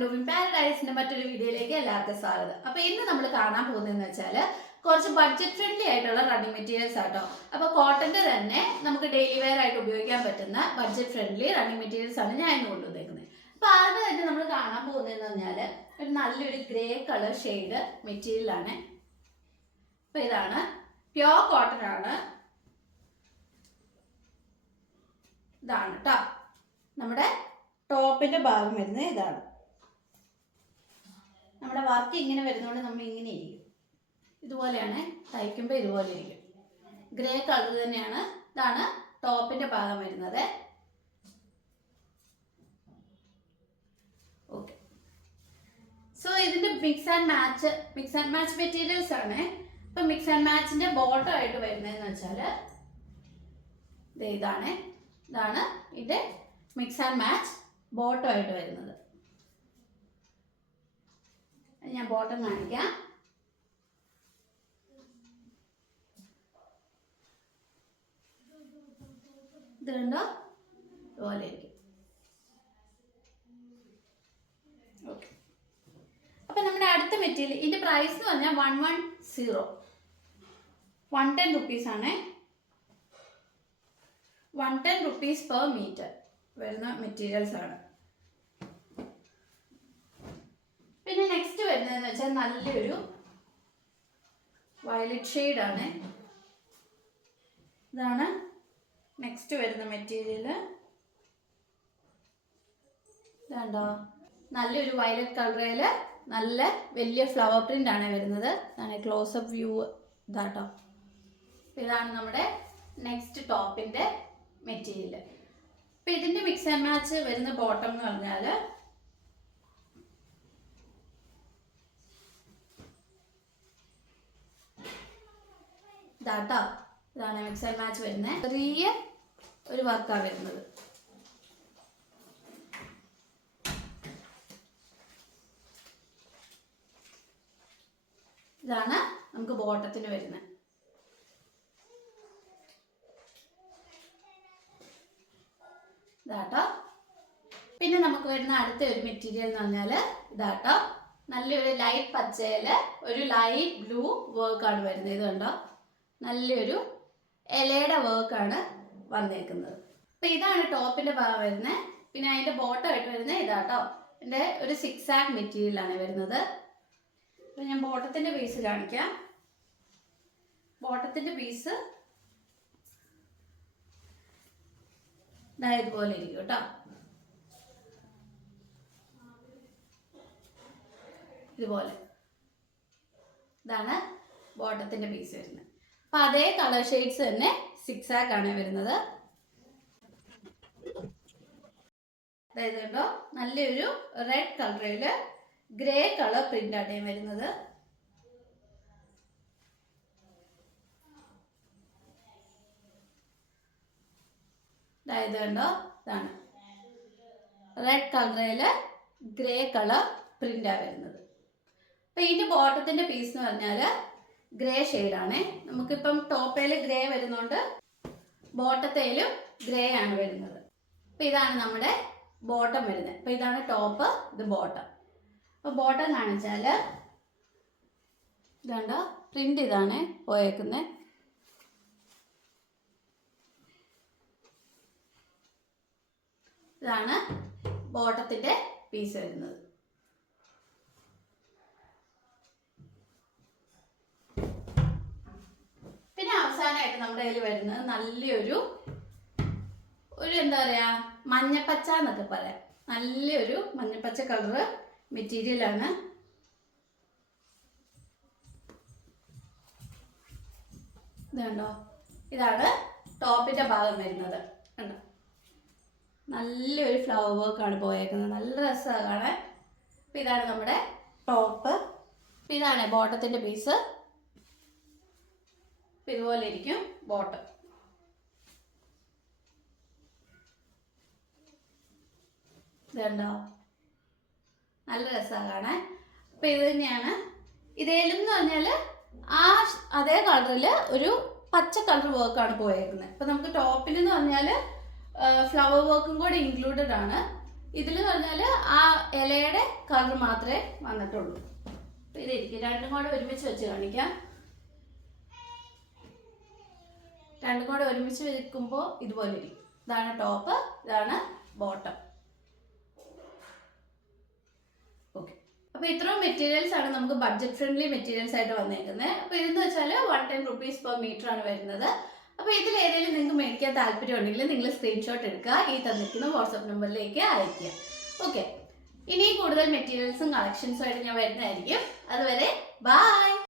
Blooming പാരഡൈസിന്റെ മറ്റൊരു വീഡിയോയിലേക്ക് എല്ലാവർക്കും സ്വാഗതം. അപ്പൊ ഇന്ന് നമ്മൾ കാണാൻ പോകുന്നതെന്ന് വെച്ചാല് കുറച്ച് ബഡ്ജറ്റ് ഫ്രണ്ട്ലി ആയിട്ടുള്ള റണ്ണിങ് മെറ്റീരിയൽസ് ആട്ടോ. അപ്പൊ കോട്ടന്റെ തന്നെ നമുക്ക് ഡെയിലി വെയർ ആയിട്ട് ഉപയോഗിക്കാൻ പറ്റുന്ന ബഡ്ജറ്റ് ഫ്രണ്ട്ലി റണ്ണിങ് മെറ്റീരിയൽസ് ആണ് ഞാൻ ഇന്ന് കൊണ്ടുവന്നേക്കുന്നത്. അപ്പൊ ആദ്യം തന്നെ നമ്മൾ കാണാൻ പോകുന്നതെന്ന് പറഞ്ഞാല് ഒരു നല്ലൊരു ഗ്രേ കളർ ഷെയ്ഡ് മെറ്റീരിയൽ ആണ്. അപ്പൊ ഇതാണ് പ്യോർ കോട്ടൺ ആണ്. ഇതാണ് കേട്ടോ നമ്മുടെ ടോപ്പിന്റെ ഭാഗം വരുന്നത്. ഇതാണ് നമ്മുടെ വർക്ക് ഇങ്ങനെ വരുന്നതുകൊണ്ട് നമ്മൾ ഇങ്ങനെ ഇരിക്കും. ഇതുപോലെയാണ് തയ്ക്കുമ്പോൾ ഇതുപോലെ ഇരിക്കും. ഗ്രേ കളർ തന്നെയാണ്. ഇതാണ് ടോപ്പിന്റെ ഭാഗം വരുന്നത്. ഓക്കെ, സോ ഇതിന്റെ മിക്സ് ആൻഡ് മാച്ച് മെറ്റീരിയൽസ് ആണ്. ഇപ്പൊ മിക്സ് ആൻഡ് മാച്ചിന്റെ ബോട്ടം ആയിട്ട് വരുന്നതെന്ന് വെച്ചാല് ഇതാണ് ഇതിന്റെ മിക്സ് ആൻഡ് മാച്ച് ബോട്ടം ആയിട്ട് വരുന്നത്. ഞാൻ ബോട്ടം കാണിക്കാം. ഇത് കണ്ടോ, ഇതുപോലെ ഇരിക്കും. ഓക്കെ, അപ്പൊ നമ്മുടെ അടുത്ത മെറ്റീരിയൽ, ഇതിന്റെ പ്രൈസ് എന്ന് പറഞ്ഞാൽ 110 റുപ്പീസ് ആണ്. 110 റുപ്പീസ് പെർ മീറ്റർ വരുന്ന മെറ്റീരിയൽസ് ആണ്. പിന്നെ നെക്സ്റ്റ് വരുന്നതെന്ന് വെച്ചാൽ നല്ലൊരു വയലറ്റ് ഷെയ്ഡ് ആണ്. ഇതാണ് നെക്സ്റ്റ് വരുന്ന മെറ്റീരിയൽ. ഇതാണ്ടോ, നല്ലൊരു വയലറ്റ് കളറിൽ നല്ല വലിയ ഫ്ലവർ പ്രിന്റ് ആണ് വരുന്നത്. ഇതാണ് ക്ലോസപ്പ് വ്യൂ. ഇതാട്ടോ, ഇതാണ് നമ്മുടെ നെക്സ്റ്റ് ടോപ്പിന്റെ മെറ്റീരിയൽ. അപ്പൊ ഇതിന്റെ മിക്സ് ആൻഡ് മാച്ച് വരുന്ന ബോട്ടം എന്ന് പറഞ്ഞാൽ ഇതാട്ടോ, ഇതാണ് മിക്സ് ആൻഡ് മാച്ച് വരുന്നത്. ചെറിയ ഒരു വർക്കാണ് വരുന്നത്. ഇതാണ് നമുക്ക് ബോട്ടത്തിന് വരുന്നത്. ഇതാട്ടോ. പിന്നെ നമുക്ക് വരുന്ന അടുത്ത ഒരു മെറ്റീരിയൽ എന്ന് പറഞ്ഞാൽ ഇതാട്ടോ, നല്ലൊരു ലൈറ്റ് പച്ചയില് ഒരു ലൈറ്റ് ബ്ലൂ വർക്കാണ് വരുന്നത്. ഇത് കണ്ടോ, നല്ലൊരു ഇലയുടെ വർക്കാണ് വന്നേക്കുന്നത്. അപ്പൊ ഇതാണ് ടോപ്പിന്റെ ഭാഗം വരുന്നത്. പിന്നെ അതിന്റെ ബോട്ടം ആയിട്ട് വരുന്നത് ഇതാട്ടോ, ഇതിന്റെ ഒരു 6 ആഗ് മെറ്റീരിയൽ ആണ് വരുന്നത്. അപ്പൊ ഞാൻ ബോട്ടത്തിന്റെ പീസ് കാണിക്കാം. ബോട്ടത്തിന്റെ പീസ് ഇതുപോലെ ഇരിക്കും കേട്ടോ. ഇതുപോലെ ഇതാണ് ബോട്ടത്തിന്റെ പീസ് വരുന്നത്. അപ്പൊ അതേ കളർ ഷെയ്ഡ്സ് തന്നെ 6 ആഗ് ആണ് വരുന്നത്. അതായത് കണ്ടോ, നല്ലൊരു റെഡ് കളറില് ഗ്രേ കളർ പ്രിന്റ് ആണ് വരുന്നത്. അതായത് കണ്ടോ, ഇതാണ് റെഡ് കളറില് ഗ്രേ കളർ പ്രിന്റാണ് വരുന്നത്. അപ്പൊ ഇതിന്റെ ബോട്ടത്തിന്റെ പീസ് എന്ന് പറഞ്ഞാല് ഗ്രേ ഷെയ്ഡാണ്. നമുക്കിപ്പം ടോപ്പേല് ഗ്രേ വരുന്നോണ്ട് ബോട്ടത്തേലും ഗ്രേ ആണ് വരുന്നത്. അപ്പൊ ഇതാണ് നമ്മുടെ ബോട്ടം വരുന്നത്. അപ്പൊ ഇതാണ് ടോപ്പ്, ഇത് ബോട്ടം. അപ്പൊ ബോട്ടം കാണിച്ചാല് ഇതുണ്ടോ, പ്രിന്റ് ഇതാണ് പോയേക്കുന്നത്. ഇതാണ് ബോട്ടത്തിന്റെ പീസ് വരുന്നത്. പിന്നെ അവസാനമായിട്ട് നമ്മുടെ കയ്യിൽ വരുന്നത് നല്ലൊരു എന്താ പറയാ, മഞ്ഞപ്പച്ച എന്നൊക്കെ പറയാം. നല്ലൊരു മഞ്ഞപ്പച്ച കളറ് മെറ്റീരിയൽ ആണ്. ഇതുണ്ടോ, ഇതാണ് ടോപ്പിന്റെ ഭാഗം വരുന്നത്. കണ്ടോ, നല്ലൊരു ഫ്ലവർ വർക്കാണ് പോയേക്കുന്നത്. നല്ല രസമാണ് കാണാൻ. അപ്പൊ ഇതാണ് നമ്മുടെ ടോപ്പ്. ഇതാണ് ബോട്ടത്തിന്റെ പീസ്. ഇതുപോലെ ഇരിക്കും ബോട്ടം. ഇതുണ്ടോ, നല്ല രസമാണ് കാണാൻ. അപ്പൊ ഇത് തന്നെയാണ്. ഇതേലും എന്ന് പറഞ്ഞാല് അതേ കളറില് ഒരു പച്ച കളർ വർക്കാണ് പോയേക്കുന്നത്. അപ്പൊ നമുക്ക് ടോപ്പിൽ എന്ന് പറഞ്ഞാല് ഫ്ലവർ വർക്കും കൂടെ ഇൻക്ലൂഡഡ് ആണ്. ഇതിൽ പറഞ്ഞാൽ ആ ഇലയുടെ കളർ മാത്രമേ വന്നിട്ടുള്ളൂ. ഇതിരിക്കും, രണ്ടും കൂടെ ഒരുമിച്ച് വെച്ച് കാണിക്കാം. രണ്ടും കൂടെ ഒരുമിച്ച് വെക്കുമ്പോൾ ഇതുപോലെ ഇരിക്കും. ഇതാണ് ടോപ്പ്, ഇതാണ് ബോട്ടം. ഓക്കെ, അപ്പോൾ ഇത്രയും മെറ്റീരിയൽസ് ആണ് നമുക്ക് ബഡ്ജറ്റ് ഫ്രണ്ട്ലി മെറ്റീരിയൽസ് ആയിട്ട് വന്നേക്കുന്നത്. അപ്പോൾ ഇതെന്ന് വെച്ചാൽ 110 rupees per meter ആണ് വരുന്നത്. അപ്പോൾ ഇതിൽ ഏതെങ്കിലും നിങ്ങൾക്ക് മേടിക്കാൻ താല്പര്യം ഉണ്ടെങ്കിൽ നിങ്ങൾ സ്ക്രീൻഷോട്ട് എടുക്കുക, ഈ തന്നിരിക്കുന്ന വാട്സപ്പ് നമ്പറിലേക്ക് അയയ്ക്കുക. ഓക്കെ, ഇനി കൂടുതൽ മെറ്റീരിയൽസും കളക്ഷൻസും ആയിട്ട് ഞാൻ വരുന്നതായിരിക്കും. അതുവരെ ബൈ.